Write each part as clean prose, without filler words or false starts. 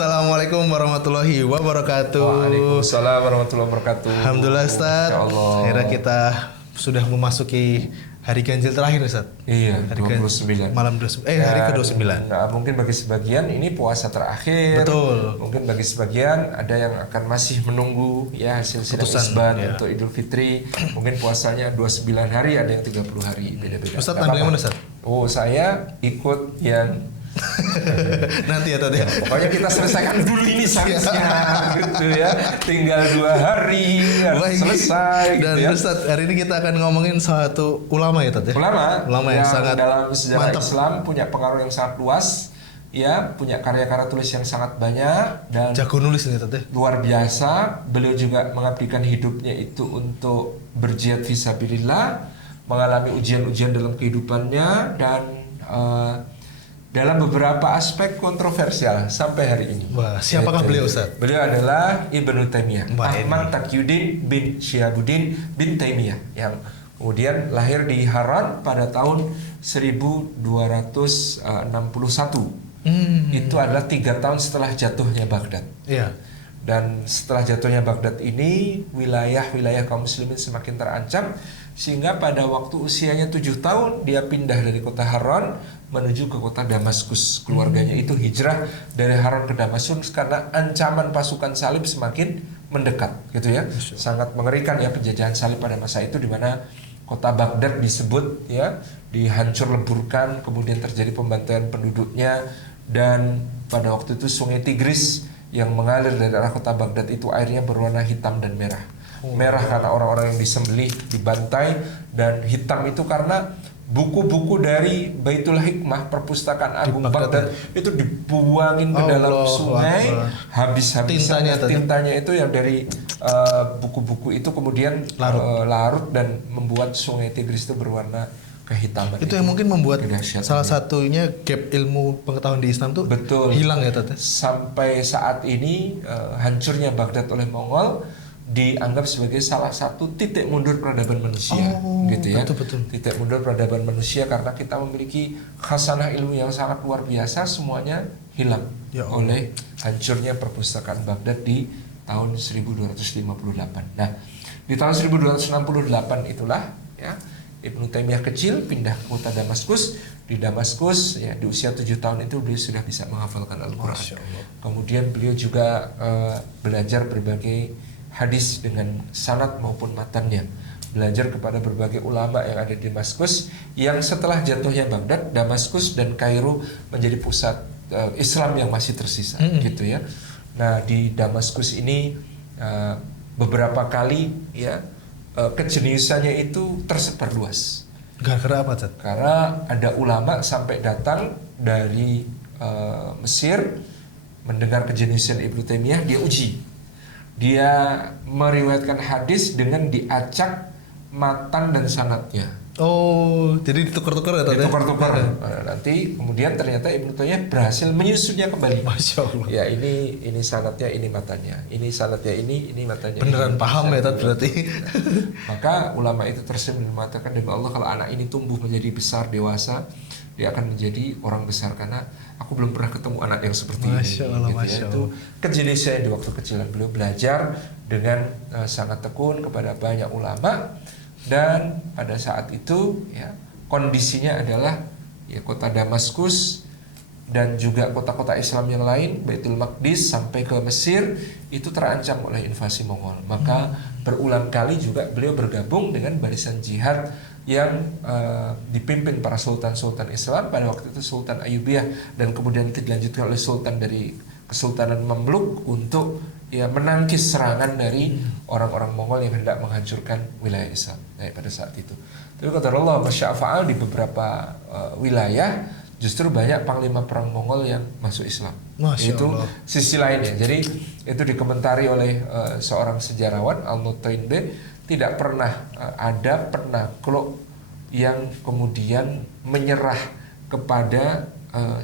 Assalamualaikum warahmatullahi wabarakatuh. Waalaikumsalam warahmatullahi wabarakatuh. Alhamdulillah Ustaz. Akhirnya kita sudah memasuki hari ganjil terakhir Ustaz. Iya, hari 29. Malam 29. Hari ke-29. Nah, mungkin bagi sebagian ini puasa terakhir. Betul. Mungkin bagi sebagian ada yang akan masih menunggu ya hasil sidang isbat untuk Idul Fitri. Mungkin puasanya 29 hari, ada yang 30 hari, beda-beda. Ustaz ambil yang mana Ustaz? Oh, saya ikut yang nanti ya tadi. Ya, pokoknya kita selesaikan dulu ini seharusnya gitu ya. Tinggal 2 hari selesai. Dan gitu ya. Ustaz, hari ini kita akan ngomongin satu ulama ya Tat ya. Ulama yang sangat dalam sejarah mantap. Islam punya pengaruh yang sangat luas. Ya, punya karya-karya tulis yang sangat banyak dan jago nulis nih Tat ya. Luar biasa. Beliau juga mengabdikan hidupnya itu untuk berjihad fisabilillah, mengalami ujian-ujian dalam kehidupannya dan dalam beberapa aspek kontroversial sampai hari ini. Wah, siapakah beliau Ustaz? Beliau adalah Ibnu Taimiyah, Ahmad Taqiyuddin bin Syihabuddin bin Taimiyah yang kemudian lahir di Haran pada tahun 1261. Itu adalah 3 tahun setelah jatuhnya Baghdad. Iya. Dan setelah jatuhnya Baghdad ini, wilayah-wilayah kaum muslimin semakin terancam sehingga pada waktu usianya 7 tahun dia pindah dari kota Haran menuju ke kota Damaskus. Keluarganya itu hijrah dari Haran ke Damaskus karena ancaman pasukan salib semakin mendekat, gitu ya. Sangat mengerikan ya penjajahan salib pada masa itu, di mana kota Baghdad disebut ya dihancur leburkan, kemudian terjadi pembantaian penduduknya, dan pada waktu itu Sungai Tigris yang mengalir dari arah kota Baghdad itu airnya berwarna hitam dan merah. Merah karena orang-orang yang disembelih, dibantai, dan hitam itu karena buku-buku dari Baitul Hikmah, perpustakaan agung Baghdad itu dibuangin ke dalam sungai, habis-habisan tintanya itu yang dari buku-buku itu kemudian larut dan membuat Sungai Tigris itu berwarna kehitaman. Itu yang mungkin membuat salah satunya gap ilmu pengetahuan di Islam tuh hilang ya Tata. Sampai saat ini hancurnya Baghdad oleh Mongol dianggap sebagai salah satu titik mundur peradaban manusia, gitu ya. Betul. Titik mundur peradaban manusia karena kita memiliki khasanah ilmu yang sangat luar biasa, semuanya hilang oleh hancurnya perpustakaan Baghdad di tahun 1258. Nah, di tahun 1268 itulah ya Ibnu Taimiyah kecil pindah ke kota Damaskus. Di Damaskus ya di usia 7 tahun itu beliau sudah bisa menghafalkan Al-Qur'an. Kemudian beliau juga belajar berbagai hadis dengan sanad maupun matannya, belajar kepada berbagai ulama yang ada di Damaskus, yang setelah jatuhnya Baghdad, Damaskus dan Kairo menjadi pusat Islam yang masih tersisa, gitu ya. Nah, di Damaskus ini beberapa kali ya kejeniusannya itu tersebar luas. Gara-gara apa, Tat? Karena ada ulama sampai datang dari Mesir mendengar kejeniusan Ibnu Taimiyah, dia uji. Dia meriwayatkan hadis dengan diacak matan dan sanadnya. Oh, jadi ditukar-tukar ya Tat? Ditukar-tukar. Nanti kemudian ternyata Ibnu Taimiyah berhasil menyusunnya kembali. Masya Allah. Ya ini sanadnya, ini matanya. Ini sanadnya, ini matanya. Beneran ini paham ya Tat berarti. Maka ulama itu tersenyum mengatakan, demi Allah kalau anak ini tumbuh menjadi besar, dewasa, dia akan menjadi orang besar, karena aku belum pernah ketemu anak yang seperti ini. Masya Allah, gitu Masya ya. Itu kejeniusan di waktu kecilan beliau, belajar dengan sangat tekun kepada banyak ulama, dan pada saat itu ya kondisinya adalah ya kota Damaskus dan juga kota-kota Islam yang lain, Baitul Maqdis sampai ke Mesir itu terancam oleh invasi Mongol. Maka berulang kali juga beliau bergabung dengan barisan jihad yang dipimpin para sultan-sultan Islam, pada waktu itu Sultan Ayyubiyah, dan kemudian itu dilanjutkan oleh sultan dari Kesultanan Mamluk untuk ya menangkis serangan dari orang-orang Mongol yang hendak menghancurkan wilayah Islam pada saat itu. Tapi kata Allah, masya'afa'al, di beberapa wilayah justru banyak panglima perang Mongol yang masuk Islam. Itu sisi lainnya. Jadi itu dikomentari oleh seorang sejarawan, Al-Nutainbe, tidak pernah ada penakluk yang kemudian menyerah kepada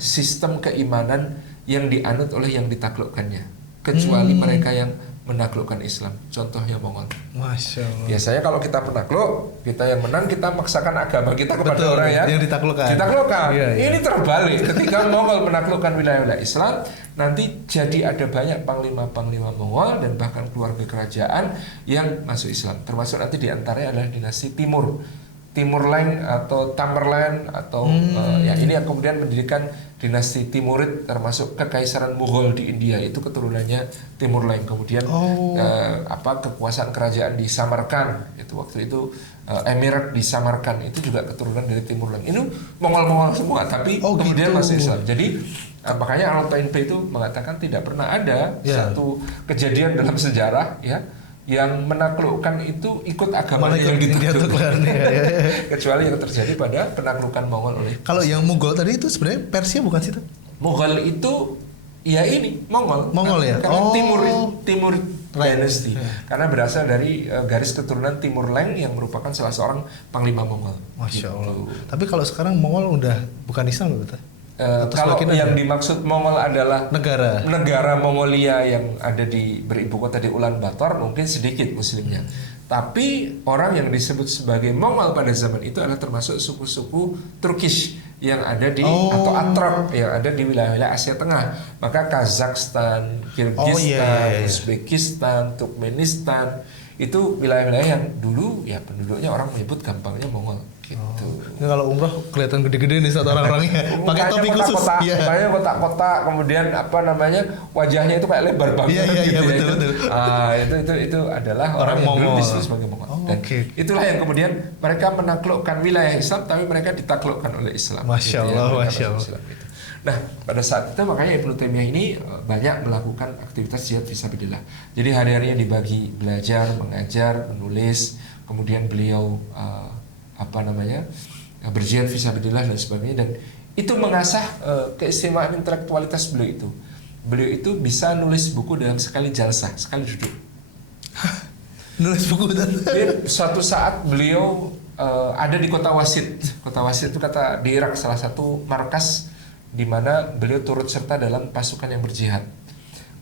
sistem keimanan yang dianut oleh yang ditaklukkannya, kecuali mereka yang menaklukkan Islam. Contohnya Mongol. Masya Allah. Biasanya kalau kita penakluk, kita yang menang, kita maksakan agama kita kepada Betul, orang yang ditaklukkan. Ditaklukkan. Iya. Ini terbalik. Ketika Mongol menaklukkan wilayah-wilayah Islam, nanti jadi ada banyak panglima-panglima Mongol dan bahkan keluarga kerajaan yang masuk Islam. Termasuk nanti diantaranya adalah dinasti Timurleng atau Tamerlane atau ya ini yang kemudian mendirikan dinasti Timurid, termasuk kekaisaran Mughal di India, itu keturunannya Timurleng. Kemudian kekuasaan kerajaan di Samarkand, itu waktu itu Emirat di Samarkand itu juga keturunan dari Timurleng. Ini Mongol-Mongol semua, tapi kemudian gitu. masuk Islam. Jadi makanya Al-Tainpe itu mengatakan tidak pernah ada satu kejadian dalam sejarah ya yang menaklukkan itu ikut agama yang ditaklukkan, kecuali yang terjadi pada penaklukan Mongol oleh. Kalau yang Mughal tadi itu sebenarnya Persia bukan sih? Mughal itu ya ini Mongol ya. Karena Timur Dynasty karena berasal dari garis keturunan Timurleng yang merupakan salah seorang panglima Mongol. Masya Allah. Tapi kalau sekarang Mongol udah bukan Islam betul? Kalau yang dimaksud Mongol adalah negara Mongolia yang ada beribu kota di Ulaanbaatar, mungkin sedikit muslimnya. Tapi orang yang disebut sebagai Mongol pada zaman itu adalah termasuk suku-suku Turkish yang ada di atau Atrok yang ada di wilayah Asia Tengah. Maka Kazakhstan, Kyrgyzstan, Uzbekistan, Turkmenistan itu wilayah-wilayah yang dulu ya penduduknya orang menyebut gampangnya Mongol. Gitu. Nah, kalau umroh kelihatan gede-gede nih saat orang-orangnya pakai topi khusus. Makanya kotak-kotak, kemudian wajahnya itu kayak lebar banget. Iya, betul. Itu adalah orang yang dulu disebut sebagai Mongol. Dan itulah yang kemudian mereka menaklukkan wilayah Islam, tapi mereka ditaklukkan oleh Islam. Masya Allah. Nah, pada saat itu makanya Ibnu Taimiyah ini banyak melakukan aktivitas jihad fisabilillah. Jadi hari-harinya dibagi belajar, mengajar, menulis, kemudian beliau berjihad fisabilillah dan sebagainya, dan itu mengasah keistimewaan intelektualitas beliau itu. Beliau itu bisa nulis buku dalam sekali jalsah, sekali duduk. Nulis buku Suatu saat beliau ada di kota Wasit. Kota Wasit itu kata di Irak, salah satu markas di mana beliau turut serta dalam pasukan yang berjihad.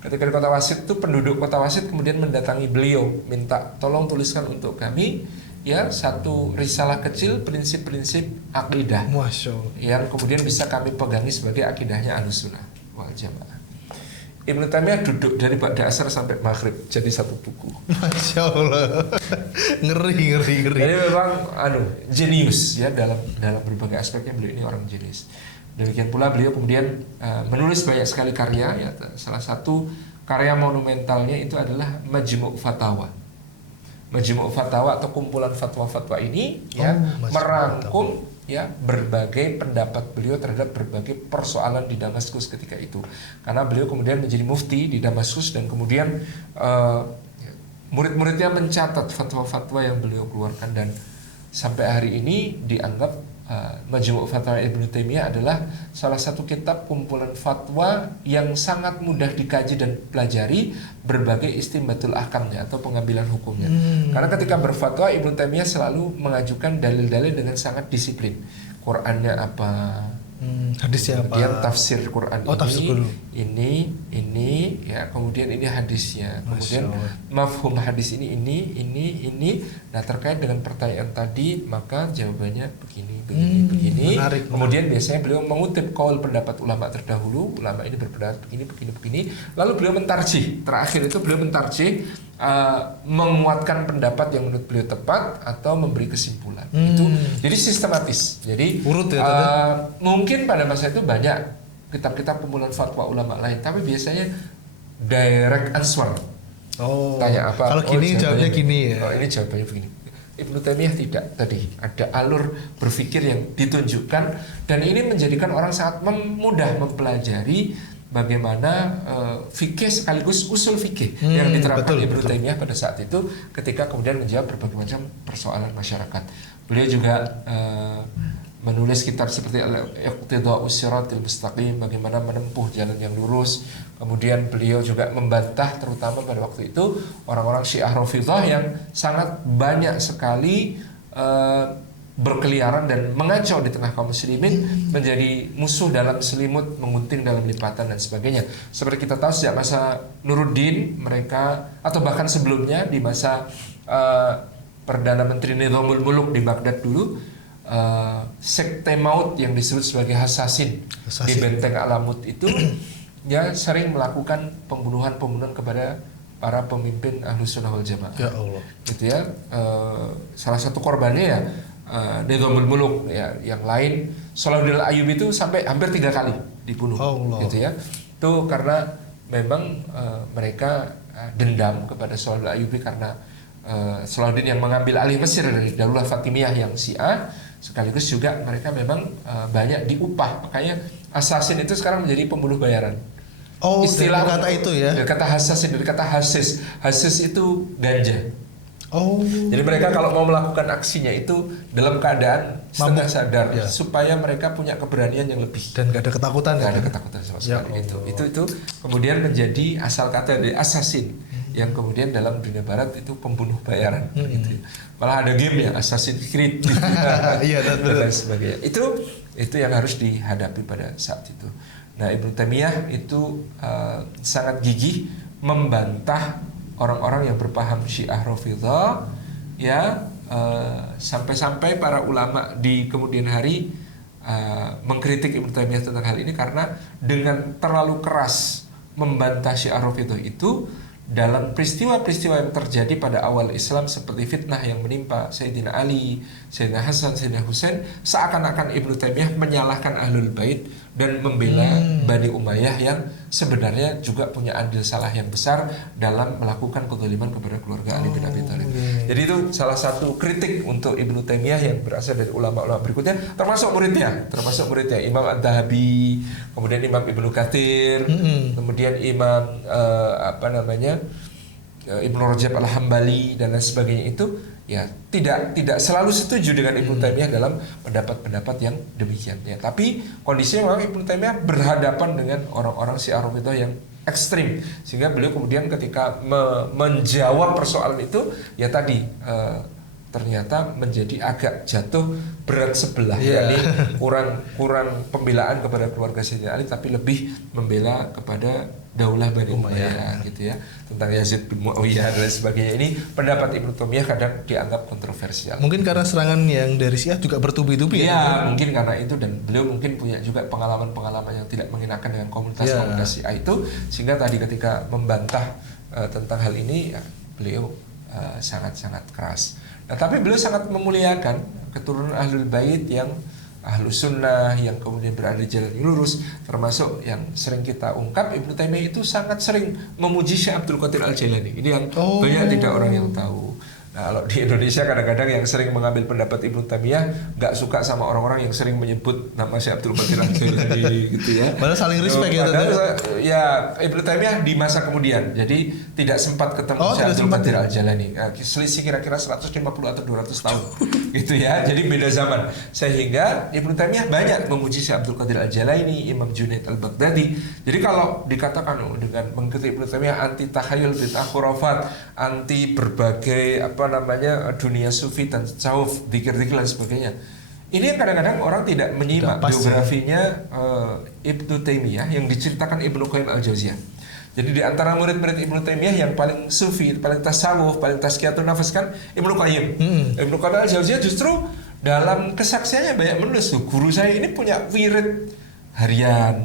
Ketika di kota Wasit itu, penduduk kota Wasit kemudian mendatangi beliau, minta tolong tuliskan untuk kami ya satu risalah kecil prinsip-prinsip akidah yang kemudian bisa kami pegangi sebagai akidahnya Ahlussunnah wal Jamaah. Ibnu Taimiyah duduk dari ba'da asar sampai maghrib jadi satu buku. Masya Allah. ngeri. Jadi memang jenius ya dalam berbagai aspeknya. Beliau ini orang jenius. Demikian pula beliau kemudian menulis banyak sekali karya ya. Salah satu karya monumentalnya itu adalah Majmu' Fatawa. Majmu' Fatawa atau kumpulan fatwa-fatwa ini merangkum ya berbagai pendapat beliau terhadap berbagai persoalan di Damaskus ketika itu. Karena beliau kemudian menjadi mufti di Damaskus dan kemudian murid-muridnya mencatat fatwa-fatwa yang beliau keluarkan, dan sampai hari ini dianggap Majmu' Fatawa Ibnu Taimiyah adalah salah satu kitab kumpulan fatwa yang sangat mudah dikaji dan pelajari berbagai istinbatul ahkamnya atau pengambilan hukumnya. Karena ketika berfatwa Ibnu Taimiyah selalu mengajukan dalil-dalil dengan sangat disiplin. Qur'annya apa? Hadisnya apa? Kemudian tafsir Quran ini ya, kemudian ini hadisnya, kemudian mafhum hadis ini. Nah, terkait dengan pertanyaan tadi maka jawabannya begini. Menarik. Kemudian biasanya beliau mengutip qaul pendapat ulama terdahulu, ulama ini berpendapat begini, lalu beliau mentarjih. Terakhir itu beliau mentarjih, menguatkan pendapat yang menurut beliau tepat atau memberi kesimpulan. Itu jadi sistematis. Jadi urut ya, mungkin pada masa itu banyak kitab-kitab kumpulan fatwa ulama lain, tapi biasanya direct answer. Tanya apa? Kalau gini jawabnya gini ya. Ini jawabannya begini. Ibnu Taimiyah tidak, tadi ada alur berpikir yang ditunjukkan, dan ini menjadikan orang sangat mudah mempelajari bagaimana fikih sekaligus usul fikih yang diterapkan Ibnu Taimiyah pada saat itu ketika kemudian menjawab berbagai macam persoalan masyarakat. Beliau juga menulis kitab seperti Iqtida'us Shiratal Mustaqim, bagaimana menempuh jalan yang lurus. Kemudian beliau juga membantah terutama pada waktu itu orang-orang Syiah Rafidhah yang sangat banyak sekali berkeliaran dan mengacau di tengah kaum muslimin, menjadi musuh dalam selimut, mengunting dalam lipatan dan sebagainya. Seperti kita tahu sejak masa Nuruddin mereka, atau bahkan sebelumnya di masa Perdana Menteri Nizamul Muluk di Baghdad dulu, sekte maut yang disebut sebagai Hasasin di Benteng Alamut itu ya sering melakukan pembunuhan-pembunuhan kepada para pemimpin Ahlus Sunnah wal Jamaah. Ya Allah. Gitu ya. Salah satu korbannya ya Nizamul Muluk, ya, yang lain Salahuddin Ayyubi itu sampai hampir 3 kali dibunuh. Allah. Gitu ya. Itu karena memang mereka dendam kepada Salahuddin Ayyubi karena Salahuddin yang mengambil alih Mesir dari Daulah Fatimiyah yang Syiah, sekaligus juga mereka memang banyak diupah. Makanya assassin itu sekarang menjadi pembunuh bayaran. Oh, istilah dari kata itu ya. Dari kata assassin, dari kata hasis. Hasis itu ganja. Oh. Jadi mereka kalau mau melakukan aksinya itu dalam keadaan setengah sadar, ya, supaya mereka punya keberanian yang lebih dan gak ada ketakutan. Gak ada ketakutan sama sekali. Ya, Itu kemudian menjadi asal kata dari assassin, yang kemudian dalam dunia barat itu pembunuh bayaran. Gitu. Malah ada game ya, Assassin's Creed Iya, dan lain sebagainya. Itu yang harus dihadapi pada saat itu. Nah, Ibnu Taimiyah itu sangat gigih membantah orang-orang yang berpaham Syiah Rafidhah, ya, sampai-sampai para ulama di kemudian hari mengkritik Ibnu Taimiyah tentang hal ini karena dengan terlalu keras membantah Syiah Rafidhah itu dalam peristiwa-peristiwa yang terjadi pada awal Islam seperti fitnah yang menimpa Sayyidina Ali, Sayyidina Hasan, Sayyidina Husain, seakan-akan Ibnu Taimiyah menyalahkan Ahlul Bait dan membela Bani Umayyah yang sebenarnya juga punya andil salah yang besar dalam melakukan kezaliman kepada keluarga Ali bin Abi Thalib. Jadi itu salah satu kritik untuk Ibnu Taimiyah yang berasal dari ulama-ulama berikutnya, termasuk muridnya Imam Ad-Dhahabi, kemudian Imam Ibnu Katsir, kemudian Imam Ibnu Rajab Al-Hambali dan lain sebagainya itu ya tidak selalu setuju dengan Ibnu Taimiyah dalam pendapat-pendapat yang demikian ya. Tapi kondisinya memang Ibnu Taimiyah berhadapan dengan orang-orang Syiah Rafidhah yang ekstrim, sehingga beliau kemudian ketika menjawab persoalan itu ya tadi ternyata menjadi agak jatuh berat sebelah, yakni kurang pembelaan kepada keluarga Sayyidina Ali, tapi lebih membela kepada Daulah Bani Umayyah gitu ya, tentang Yazid bin Muawiyah dan sebagainya. Ini pendapat Ibnu Taimiyah kadang dianggap kontroversial. Mungkin karena serangan yang dari Syiah juga bertubi-tubi ya. Mungkin karena itu, dan beliau mungkin punya juga pengalaman-pengalaman yang tidak mengenakan dengan komunitas-komunitas Syiah itu, sehingga tadi ketika membantah tentang hal ini ya, beliau sangat-sangat keras. Nah, tapi beliau sangat memuliakan keturunan Ahlul Bait yang Ahlus Sunnah, yang kemudian berada di jalan yang lurus, termasuk yang sering kita ungkap, Ibnu Taimiyah itu sangat sering memuji Syekh Abdul Qadir Al-Jailani. Ini yang banyak tidak orang yang tahu. Nah, kalau di Indonesia kadang-kadang yang sering mengambil pendapat Ibnu Taimiyah nggak suka sama orang-orang yang sering menyebut nama Syekh Abdul Qadir Al-Jailani gitu ya. Padahal saling respect ya. Ibnu Taimiyah di masa kemudian, jadi tidak sempat ketemu Syekh Abdul Qadir Al-Jailani. Selisih kira-kira 150 atau 200 tahun gitu ya. Jadi beda zaman. Sehingga Ibnu Taimiyah banyak memuji Syekh Abdul Qadir Al-Jailani, Imam Junaid Al-Baghdadi. Jadi kalau dikatakan dengan mengkritik Ibnu Taimiyah anti takhayul bid'ah khurafat, anti berbagai dunia sufi dan tasawuf, zikir-zikir dan sebagainya. Ini kadang-kadang orang tidak menyimak biografinya Ibnu Taimiyah yang diceritakan Ibnu Qayyim Al-Jauziyah. Jadi di antara murid-murid Ibnu Taimiyah yang paling sufi, paling tasawuf, paling tazkiyatun nafas kan Ibnu Qayyim. Ibnu Qayyim Al-Jauziyah justru dalam kesaksiannya banyak menulis, guru saya ini punya wirid harian,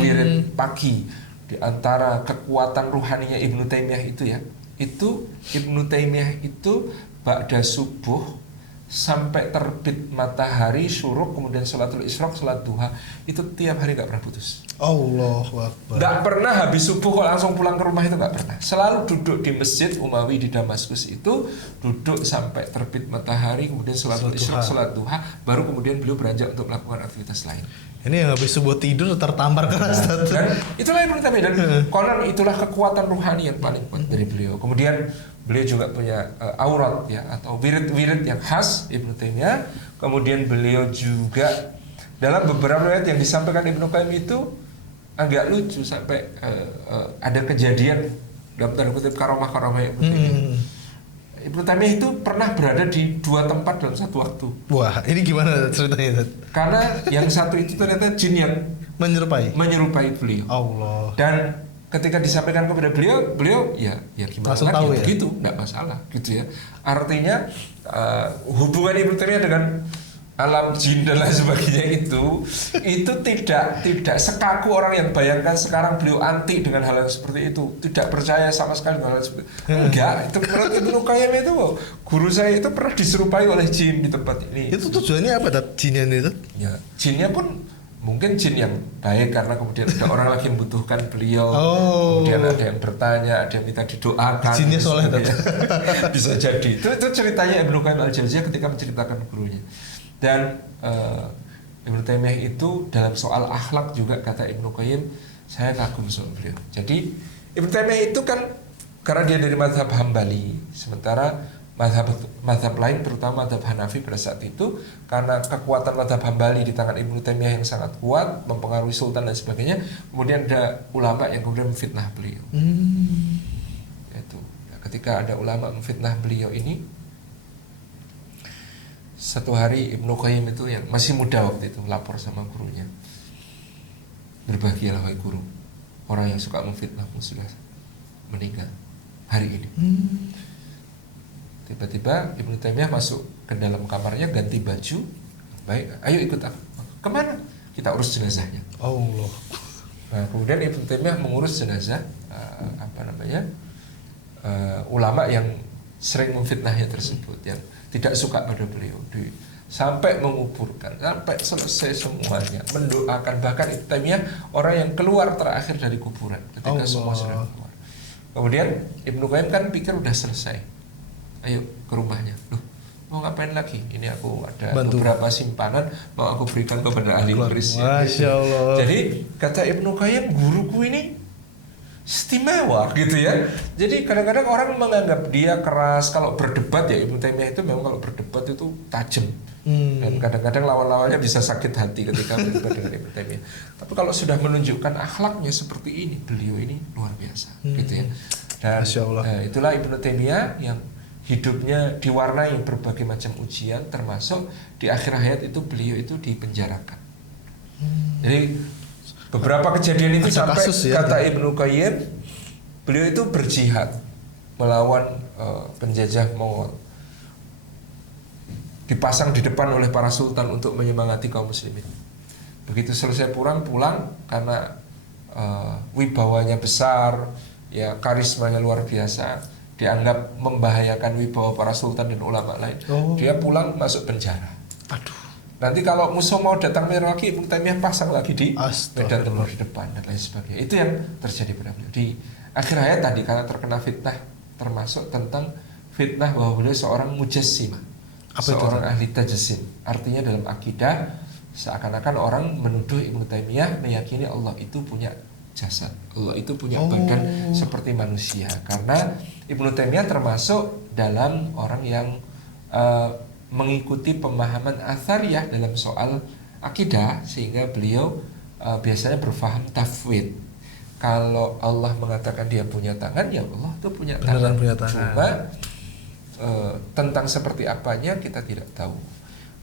wirid pagi. Di antara kekuatan ruhaninya Ibnu Taimiyah itu ya, itu Ibnu Taimiyah itu ba'da subuh sampai terbit matahari syuruk, kemudian sholatul isyraq, sholat duha, itu tiap hari gak pernah putus. Allahu Akbar. Gak pernah habis subuh kok langsung pulang ke rumah, itu gak pernah. Selalu duduk di masjid Umawi di Damaskus itu, duduk sampai terbit matahari, kemudian sholatul isyraq, sholat duha, baru kemudian beliau beranjak untuk melakukan aktivitas lain. Ini yang habis subuh tidur tertampar keras. Dan itulah Ibnu Taimiyah, dan konon itulah kekuatan ruhani yang paling kuat dari beliau. Kemudian beliau juga punya aurat ya, atau wirid-wirid yang khas Ibnu Taimiyah. Kemudian beliau juga dalam beberapa riwayat yang disampaikan Ibnu Qayyim itu agak lucu, sampai ada kejadian dalam tanda kutip karomah-karomah Ibnu Taimiyah. Ibnu Taimiyah itu pernah berada di 2 tempat dalam satu waktu. Wah, ini gimana ceritanya? Karena yang satu itu ternyata jin yang menyerupai beliau. Allah. Dan ketika disampaikan kepada beliau ya gimana langsung lagi tahu ya? Gitu, nggak masalah gitu ya. Artinya hubungan Ibnu Taimiyah dengan alam jin dan lain sebagainya itu tidak sekaku orang yang bayangkan sekarang beliau anti dengan hal yang seperti itu, tidak percaya sama sekali dengan hal seperti itu. Enggak, itu menurut Ibnu Qayyim itu guru saya itu pernah diserupai oleh jin di tempat ini. Itu tujuannya apa jinnya itu? Ya, jinnya pun mungkin jin yang baik karena kemudian ada orang lagi membutuhkan beliau, kemudian ada yang bertanya, ada yang minta didoakan. Jinnya soleh bisa jadi. Itu ceritanya Ibnu Qayyim al-Jauziyah ketika menceritakan gurunya. Dan Ibnu Taimiyah itu dalam soal akhlak juga kata Ibnu Qayyim, saya kagum sama beliau. Jadi Ibnu Taimiyah itu kan karena dia dari mazhab Hambali, sementara mazhab lain terutama mazhab Hanafi pada saat itu karena kekuatan mazhab Hambali di tangan Ibnu Taimiyah yang sangat kuat, mempengaruhi sultan dan sebagainya, kemudian ada ulama yang kemudian memfitnah beliau. Itu ketika ada ulama memfitnah beliau ini, satu hari Ibnu Qayyim itu yang masih muda waktu itu lapor sama gurunya, berbahagialah wahai guru, orang yang suka memfitnahmu sudah meninggal hari ini. Tiba-tiba Ibnu Taimiyah masuk ke dalam kamarnya, ganti baju, baik, ayo ikut aku. Kemana? Kita urus jenazahnya. Allah. Nah, kemudian Ibnu Taimiyah mengurus jenazah ulama yang sering memfitnahnya tersebut, yang tidak suka pada beliau, sampai menguburkan, sampai selesai semuanya, mendoakan. Bahkan Ibnu Taimiyah orang yang keluar terakhir dari kuburan ketika semua sudah keluar. Kemudian Ibnu Qayyim kan pikir udah selesai, ayo ke rumahnya. Loh, mau ngapain lagi? Ini aku ada beberapa simpanan mau aku berikan kepada ahli waris. Masya Allah. Jadi kata Ibnu Qayyim, guruku ini istimewa gitu ya. Jadi kadang-kadang orang menganggap dia keras kalau berdebat ya. Ibnu Taimiyah itu memang kalau berdebat itu tajam. Dan kadang-kadang lawan-lawannya bisa sakit hati ketika berdebat dengan Ibnu Taimiyah. Tapi kalau sudah menunjukkan akhlaknya seperti ini, beliau ini luar biasa gitu ya. Dan itulah Ibnu Taimiyah yang hidupnya diwarnai berbagai macam ujian, termasuk di akhir hayat itu beliau itu dipenjarakan. Jadi beberapa kejadian itu sampai kata Ibnu Qayyim, beliau itu berjihad melawan penjajah Mongol, dipasang di depan oleh para sultan untuk menyemangati kaum muslimin. Begitu selesai pulang karena wibawanya besar, ya karismanya luar biasa, dianggap membahayakan wibawa para sultan dan ulama lain. Dia pulang masuk penjara. Aduh. Nanti kalau musuh mau datang menyerang lagi, Ibnu Taimiyah pasang lagi di medan tempur di depan dan lain sebagainya. Itu yang terjadi pada beliau. Di akhir hayat tadi karena terkena fitnah, termasuk tentang fitnah bahwa beliau seorang mujassimah, seorang ahli tajassim. Artinya dalam akidah seakan-akan orang menuduh Ibnu Taimiyah meyakini Allah itu punya jasad, Allah itu punya badan seperti manusia. Karena Ibnu Taimiyah termasuk dalam orang yang mengikuti pemahaman athariyah dalam soal akidah, sehingga beliau biasanya berfaham tafwid. Kalau Allah mengatakan dia punya tangan, ya Allah itu punya tangan. Cuma tentang seperti apanya kita tidak tahu.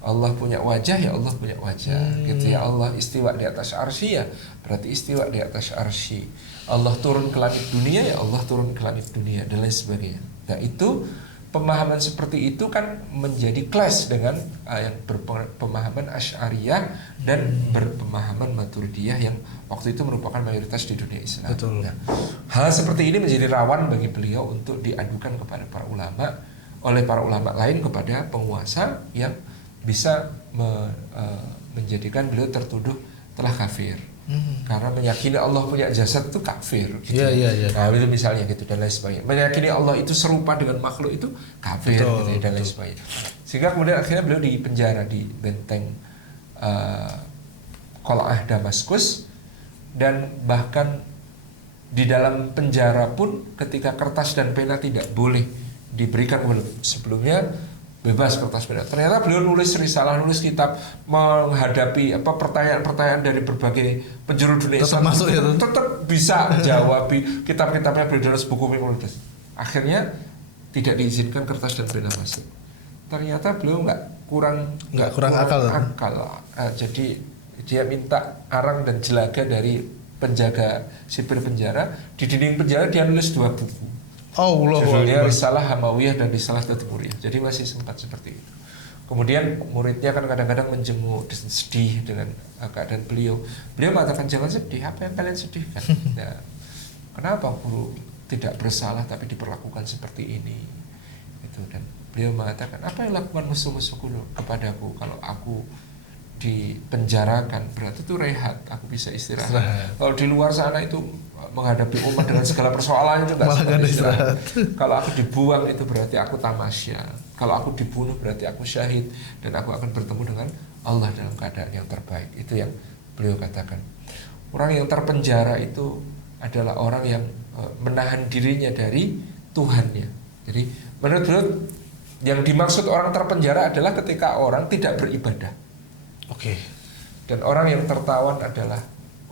Allah punya wajah, ya Allah punya wajah. Gitu ya. Allah istiwa di atas arsy, ya berarti istiwa di atas arsy. Allah turun ke langit dunia, ya Allah turun ke langit dunia, dan lain sebagainya. Nah itu pemahaman seperti itu kan menjadi clash dengan yang berpemahaman Asy'ariyah dan berpemahaman Maturidiyah yang waktu itu merupakan mayoritas di dunia Islam. Nah, hal seperti ini menjadi rawan bagi beliau untuk diadukan kepada para ulama, oleh para ulama lain kepada penguasa yang bisa menjadikan beliau tertuduh telah kafir. Karena meyakini Allah punya jasad itu kafir gitu. Nah itu misalnya gitu dan lain sebagainya. Meyakini Allah itu serupa dengan makhluk itu kafir gitu dan lain sebagainya. Sehingga kemudian akhirnya beliau dipenjara di benteng Qal'ah Damaskus, dan bahkan di dalam penjara pun ketika kertas dan pena tidak boleh diberikan sebelumnya, bebas kertas pena. Ternyata beliau nulis risalah, nulis kitab menghadapi pertanyaan-pertanyaan dari berbagai penjuru dunia Islam. Tetap bisa jawab kitab-kitabnya beliau dalam buku Mimul. Akhirnya tidak diizinkan kertas dan pena masuk. Ternyata beliau nggak kurang akal. Jadi dia minta arang dan jelaga dari penjaga sipir penjara. Di dinding penjara dia nulis 2 buku. Judulnya Risalah Hamawiyah dan Risalah Tadmuriyah. Jadi masih sempat seperti itu. Kemudian muridnya kan kadang-kadang menjenguk dan sedih dengan keadaan beliau. Beliau mengatakan jangan sedih, apa yang kalian sedihkan? Nah, kenapa guru tidak bersalah tapi diperlakukan seperti ini? Itu. Dan beliau mengatakan apa yang lakukan musuh-musuhku kepadaku kalau aku dipenjarakan, berarti itu rehat, aku bisa istirahat. Kalau di luar sana itu menghadapi umat dengan segala persoalan itu nggak sempat istirahat. Kalau aku dibuang itu berarti aku tamasya. Kalau aku dibunuh berarti aku syahid dan aku akan bertemu dengan Allah dalam keadaan yang terbaik. Itu yang beliau katakan. Orang yang terpenjara itu adalah orang yang menahan dirinya dari Tuhannya. Jadi menurut beliau yang dimaksud orang terpenjara adalah ketika orang tidak beribadah. Dan orang yang tertawan adalah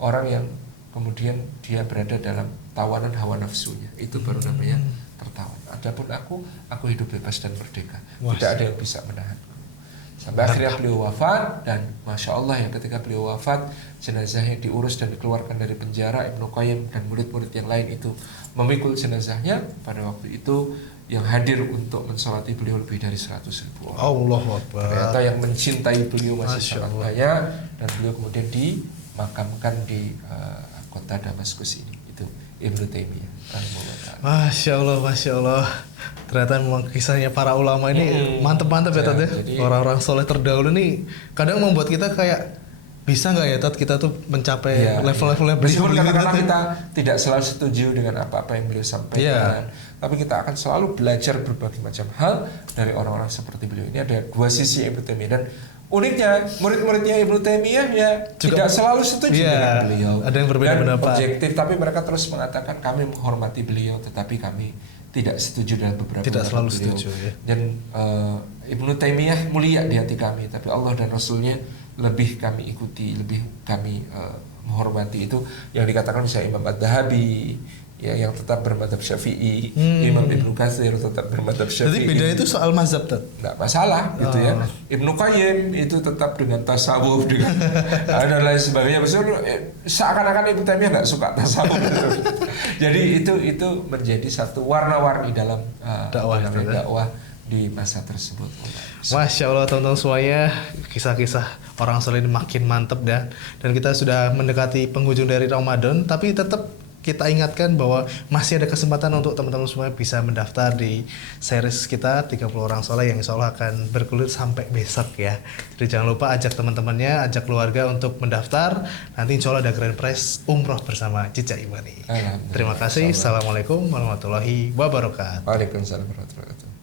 orang yang kemudian dia berada dalam tawanan hawa nafsunya. Itu baru namanya tertawan. Adapun aku hidup bebas dan merdeka. Tidak ada yang bisa menahanku. Sampai akhirnya beliau wafat, dan Masya Allah ya, ketika beliau wafat, jenazahnya diurus dan dikeluarkan dari penjara. Ibnu Qayyim dan murid-murid yang lain itu memikul jenazahnya. Pada waktu itu yang hadir untuk mensolati beliau lebih dari 100.000 orang. Allahu Akbar. Ternyata yang mencintai beliau masih sangat banyak, dan beliau kemudian dimakamkan di kota Damaskus ini. Itu Ibnu Taimiyah. Masya Allah. Ternyata memang kisahnya para ulama ini mantep-mantep ya Tad ya. Orang-orang soleh terdahulu nih kadang membuat kita kayak bisa nggak ya Tad kita tuh mencapai level-levelnya beliau. Meskipun kadang-kadang kita tidak selalu setuju dengan apa-apa yang beliau sampaikan, tapi kita akan selalu belajar berbagai macam hal dari orang-orang seperti beliau. Ini ada 2 sisi Ibnu Taimiyah, dan uniknya murid-muridnya Ibnu Taimiyah ya juga tidak selalu setuju dengan beliau. Ada yang berbeda pendapat. Objektif, tapi mereka terus mengatakan kami menghormati beliau, tetapi kami tidak setuju dengan beberapa tidak selalu beliau. Setuju ya. Dan Ibnu Taimiyah mulia di hati kami, tapi Allah dan Rasulnya lebih kami ikuti, lebih kami menghormati. Itu yang dikatakan misalnya Imam Ad-Dahabi ya, yang tetap bermadzhab Syafi'i, Imam Ibnu Katsir tetap bermadzhab Syafi'i. Jadi beda itu soal mazhab Tad? Nggak masalah gitu ya. Ibnu Qayyim itu tetap dengan tasawuf dengan dan lain sebagainya. Maksudnya seakan-akan Ibnu Taimiyah nggak suka tasawuf. Jadi itu menjadi satu warna-warni dalam dakwah di masa tersebut. Masya Allah teman-teman semuanya, kisah-kisah orang soleh ini makin mantep dan kita sudah mendekati penghujung dari Ramadan, tapi tetap kita ingatkan bahwa masih ada kesempatan untuk teman-teman semua bisa mendaftar di series kita 30 orang soleh yang insya Allah akan bergulir sampai besok ya. Jadi jangan lupa ajak teman-temannya, ajak keluarga untuk mendaftar. Nanti insya Allah ada grand prize umroh bersama Jejak Imani. Terima kasih. Assalamualaikum warahmatullahi wabarakatuh. Waalaikumsalam warahmatullahi wabarakatuh.